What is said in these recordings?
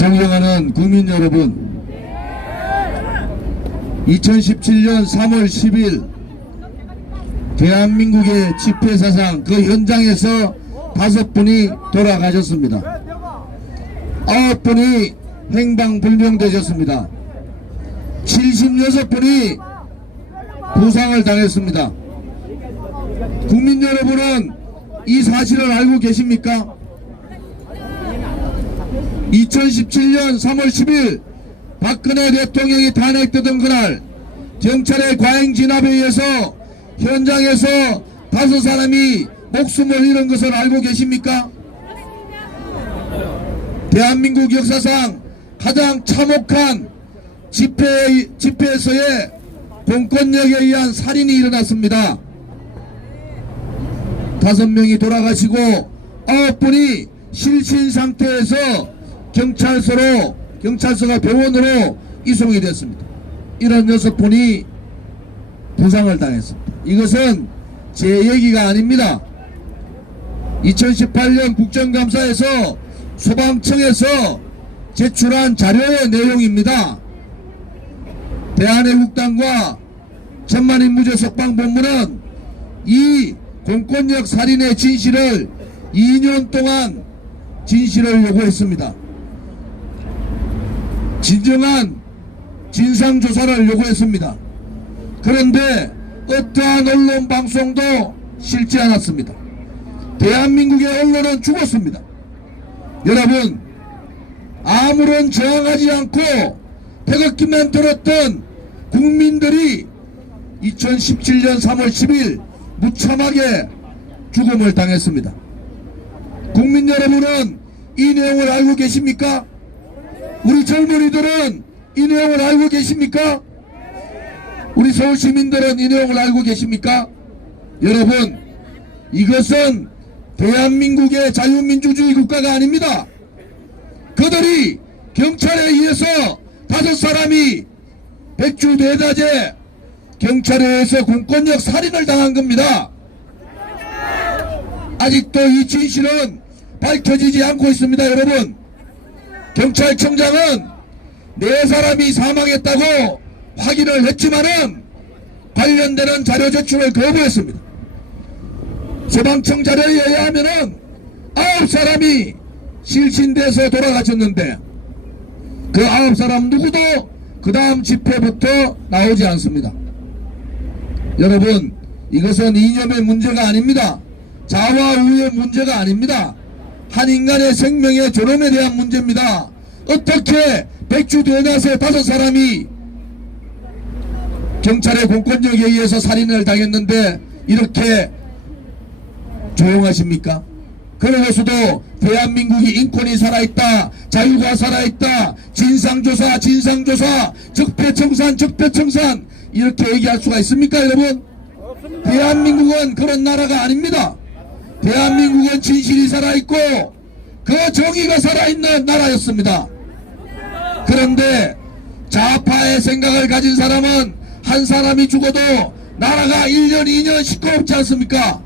존경하는 국민 여러분, 2017년 3월 10일 대한민국의 집회 사상 그 현장에서 5분이 돌아가셨습니다. 9분이 행방불명되셨습니다. 76분이 부상을 당했습니다. 국민 여러분은 이 사실을 알고 계십니까? 2017년 3월 10일 박근혜 대통령이 탄핵되던 그날 경찰의 과잉 진압에 의해서 현장에서 5사람이 목숨을 잃은 것을 알고 계십니까? 대한민국 역사상 가장 참혹한 집회에서의 공권력에 의한 살인이 일어났습니다. 5명이 돌아가시고 9분이 실신 상태에서 경찰서가 병원으로 이송이 됐습니다. 이런 6분이 부상을 당했습니다. 이것은 제 얘기가 아닙니다. 2018년 국정감사에서 소방청에서 제출한 자료의 내용입니다. 대한애국당과 천만인무죄 석방본부는 이 공권력 살인의 진실을 2년 동안 진실을 요구했습니다. 진정한 진상조사를 요구했습니다. 그런데 어떠한 언론 방송도 싫지 않았습니다. 대한민국의 언론은 죽었습니다. 여러분, 아무런 저항하지 않고 태극기만 들었던 국민들이 2017년 3월 10일 무참하게 죽음을 당했습니다. 국민 여러분은 이 내용을 알고 계십니까? 우리 젊은이들은 이 내용을 알고 계십니까? 우리 서울 시민들은 이 내용을 알고 계십니까? 여러분, 이것은 대한민국의 자유민주주의 국가가 아닙니다. 그들이 경찰에 의해서 5사람이 백주대다제 경찰에 의해서 공권력 살인을 당한 겁니다. 아직도 이 진실은 밝혀지지 않고 있습니다. 여러분, 경찰청장은 4사람이 사망했다고 확인을 했지만은 관련되는 자료 제출을 거부했습니다. 소방청 자료에 의하면은 9사람이 실신돼서 돌아가셨는데 그 9사람 누구도 그 다음 집회부터 나오지 않습니다. 여러분, 이것은 이념의 문제가 아닙니다. 자화우의 문제가 아닙니다. 한 인간의 생명의 존엄에 대한 문제입니다. 어떻게 백주대낮에 5사람이 경찰의 공권력에 의해서 살인을 당했는데 이렇게 조용하십니까? 그러고서도 대한민국이 인권이 살아있다, 자유가 살아있다, 진상조사, 적폐청산 이렇게 얘기할 수가 있습니까, 여러분? 대한민국은 그런 나라가 아닙니다. 대한민국은 진실이 살아있고 그 정의가 살아있는 나라였습니다. 그런데 좌파의 생각을 가진 사람은 한 사람이 죽어도 나라가 1년, 2년 시끄럽지 않습니까?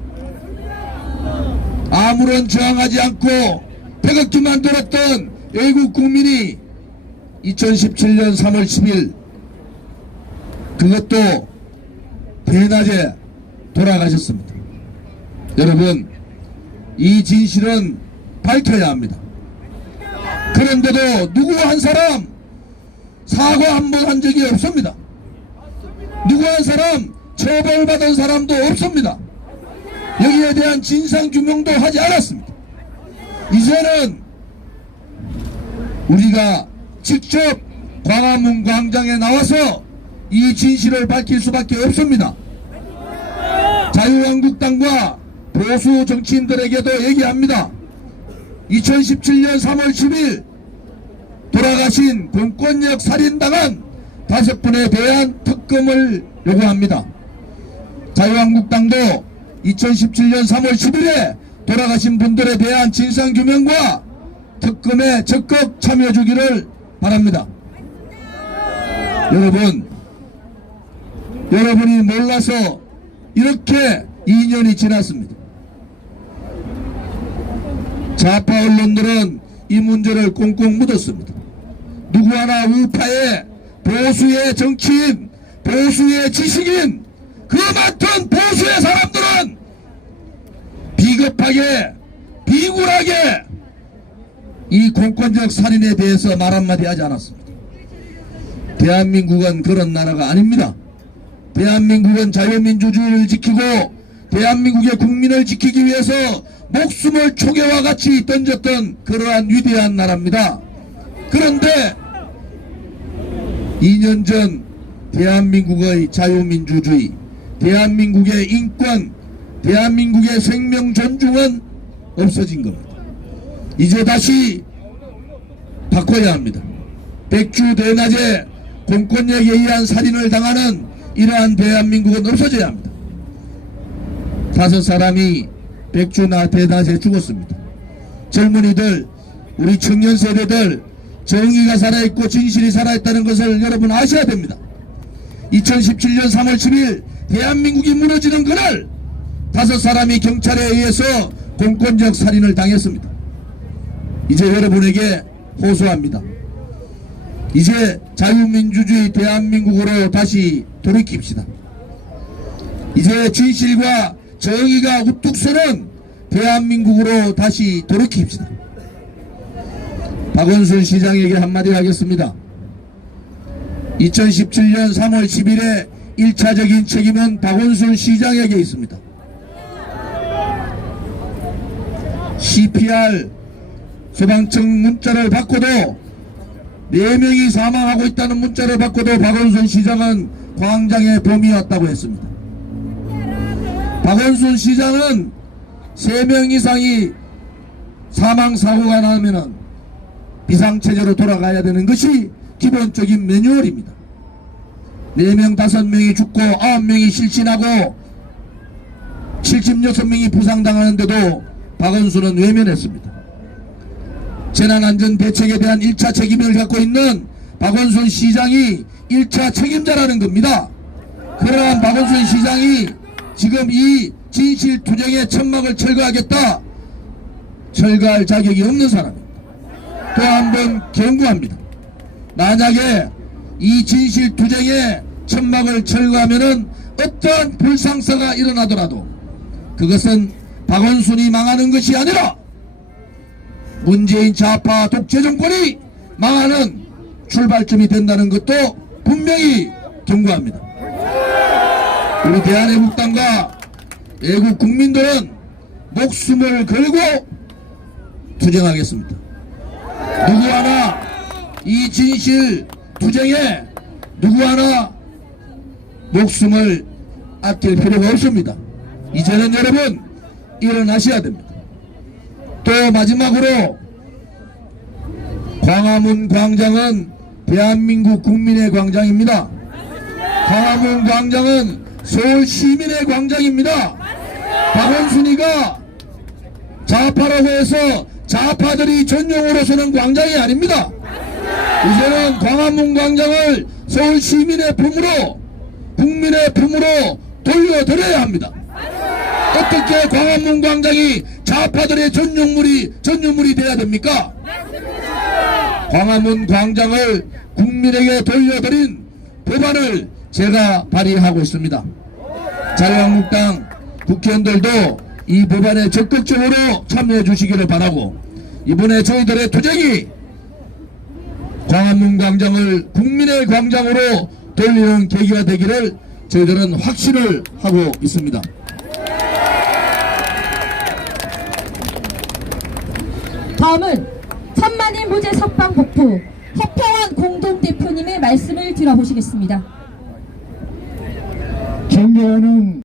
아무런 저항하지 않고 태극기만 들었던 외국 국민이 2017년 3월 10일 그것도 대낮에 돌아가셨습니다. 여러분, 이 진실은 밝혀야 합니다. 그런데도 누구 한 사람 사과 한 번 한 적이 없습니다. 누구 한 사람 처벌받은 사람도 없습니다. 여기에 대한 진상규명도 하지 않았습니다. 이제는 우리가 직접 광화문 광장에 나와서 이 진실을 밝힐 수밖에 없습니다. 자유한국당과 보수 정치인들에게도 얘기합니다. 2017년 3월 10일 돌아가신 공권력 살인당한 5분에 대한 특검을 요구합니다. 자유한국당도 2017년 3월 10일에 돌아가신 분들에 대한 진상규명과 특검에 적극 참여해주기를 바랍니다. 여러분이 몰라서 이렇게 2년이 지났습니다. 좌파 언론들은 이 문제를 꽁꽁 묻었습니다. 누구 하나 우파의 보수의 정치인, 보수의 지식인, 그 많던 보수의 사람들은 비겁하게, 비굴하게 이 공권력 살인에 대해서 말 한마디 하지 않았습니다. 대한민국은 그런 나라가 아닙니다. 대한민국은 자유민주주의를 지키고 대한민국의 국민을 지키기 위해서 목숨을 초계와 같이 던졌던 그러한 위대한 나라입니다. 그런데 2년 전 대한민국의 자유민주주의, 대한민국의 인권, 대한민국의 생명 존중은 없어진 겁니다. 이제 다시 바꿔야 합니다. 백주 대낮에 공권력에 의한 살인을 당하는 이러한 대한민국은 없어져야 합니다. 5사람이 백주나 대낮에 죽었습니다. 젊은이들, 우리 청년 세대들, 정의가 살아있고 진실이 살아있다는 것을 여러분 아셔야 됩니다. 2017년 3월 10일 대한민국이 무너지는 그날 5사람이 경찰에 의해서 공권력 살인을 당했습니다. 이제 여러분에게 호소합니다. 이제 자유민주주의 대한민국으로 다시 돌이킵시다. 이제 진실과 정의가 우뚝 서는 대한민국으로 다시 돌이킵시다. 박원순 시장에게 한마디 하겠습니다. 2017년 3월 10일에 1차적인 책임은 박원순 시장에게 있습니다. CPR 소방청 문자를 받고도 4명이 사망하고 있다는 문자를 받고도 박원순 시장은 광장의 봄이었다고 했습니다. 박원순 시장은 3명 이상이 사망사고가 나면은 비상체제로 돌아가야 되는 것이 기본적인 매뉴얼입니다. 4명, 5명이 죽고 9명이 실신하고 76명이 부상당하는데도 박원순은 외면했습니다. 재난안전대책에 대한 1차 책임을 갖고 있는 박원순 시장이 1차 책임자라는 겁니다. 그러한 박원순 시장이 지금 이 진실투쟁의 천막을 철거하겠다, 철거할 자격이 없는 사람입니다. 또 한 번 경고합니다. 만약에 이 진실투쟁의 천막을 철거하면은 어떠한 불상사가 일어나더라도 그것은 박원순이 망하는 것이 아니라 문재인 좌파 독재 정권이 망하는 출발점이 된다는 것도 분명히 경고합니다. 우리 대한애국당과 애국 국민들은 목숨을 걸고 투쟁하겠습니다. 누구 하나 이 진실 투쟁에 누구 하나 목숨을 아낄 필요가 없습니다. 이제는 여러분 일어나셔야 됩니다. 또 마지막으로 광화문 광장은 대한민국 국민의 광장입니다. 광화문 광장은 서울 시민의 광장입니다. 박원순이가 좌파라고 해서 좌파들이 전용으로 서는 광장이 아닙니다. 이제는 광화문 광장을 서울 시민의 품으로, 국민의 품으로 돌려드려야 합니다. 어떻게 광화문 광장이 좌파들의 전유물이 돼야 됩니까? 광화문 광장을 국민에게 돌려드린 법안을 제가 발의하고 있습니다. 자유한국당 국회의원들도 이 법안에 적극적으로 참여해 주시기를 바라고, 이번에 저희들의 투쟁이 광화문 광장을 국민의 광장으로 돌리는 계기가 되기를 저희들은 확신을 하고 있습니다. 다음은 천만인 무죄 석방 복부 허평원 공동대표님의 말씀을 들어보시겠습니다. 존경하는